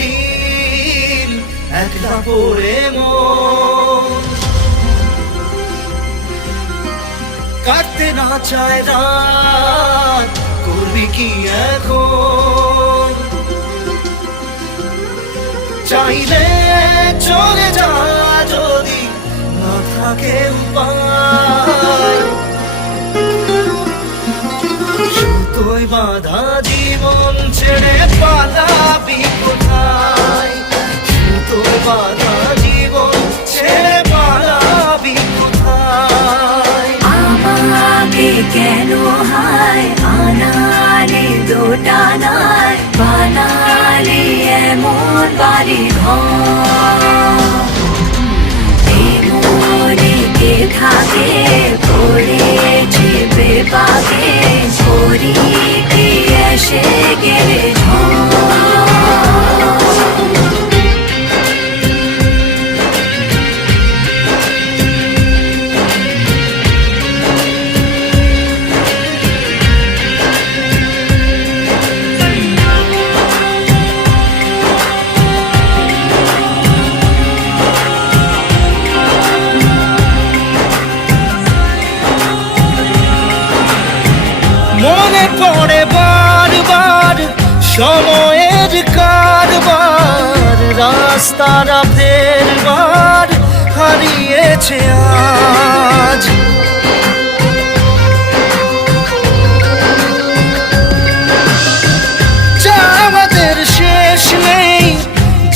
দিন একলা পড়ে মন কাটতে না চায় রাত, করবি কি এখন? চাইলে চলে যা যদি না থাকে উপায়, সুতোয় বাঁধা জীবন ছেড়ে পালাবি কোথায়? সুতোয় বাঁধা জীবন ছেড়ে পালাবি কোথায়? আমাকে কেন হায় আনালে দোটানায় বানালে এমন বাড়ি ঘর? মনে কে থাকে পড়েছি বেপাকে, করি কি এসে গেলে মনে পড়ে বারবার সময়ের কারবার, রাস্তারা ফেরবার হারিয়েছে আজ। আমাদের শেষ নেই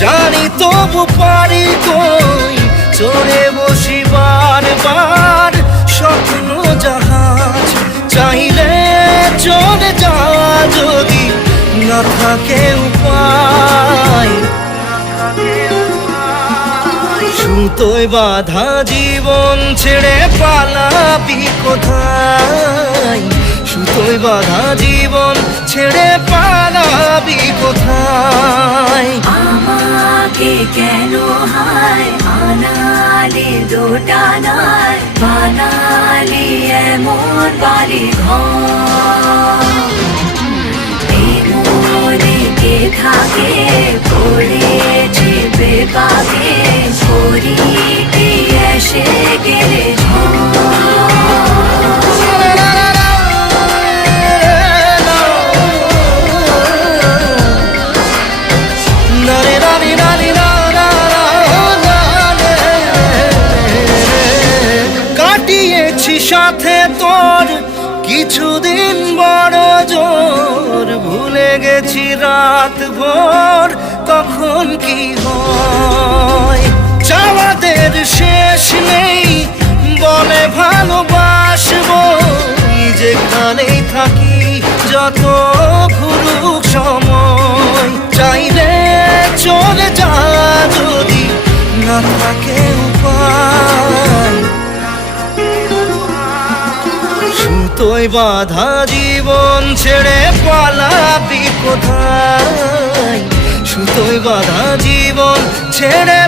জানি, তবু পারি কই চড়ে বসি বারবার স্বপ্ন জাহাজ। চাইলে চলে যা যদি না থাকে উপায়, সুতোয় বাঁধা জীবন ছেড়ে পালাবি কোথায়? সুতোয় বাঁধা জীবন ছেড়ে পালাবি কোথায়? আমাকে কেন হায় আনালে দোটানায় বানালি এমন বাড়ি ঘর? মনে কে থাকে পড়েছি বেপাকে, করি কি এসে গেলে কাটিয়েছি সাথে তোর কিছুদিন বড় জোর, ভুলে গেছি রাত ভোর কখন কি হয়। চাওয়াদের শেষ নেই বলে ভালোবাসবো, যেখানেই থাকি যত ঘুরুক সময়। চাইলে চলে যা যদি না থাকে উপায়, সুতোয় বাঁধা জীবন ছেড়ে পালাবি কোথায়? সুতোয় বাঁধা জীবন ছেড়ে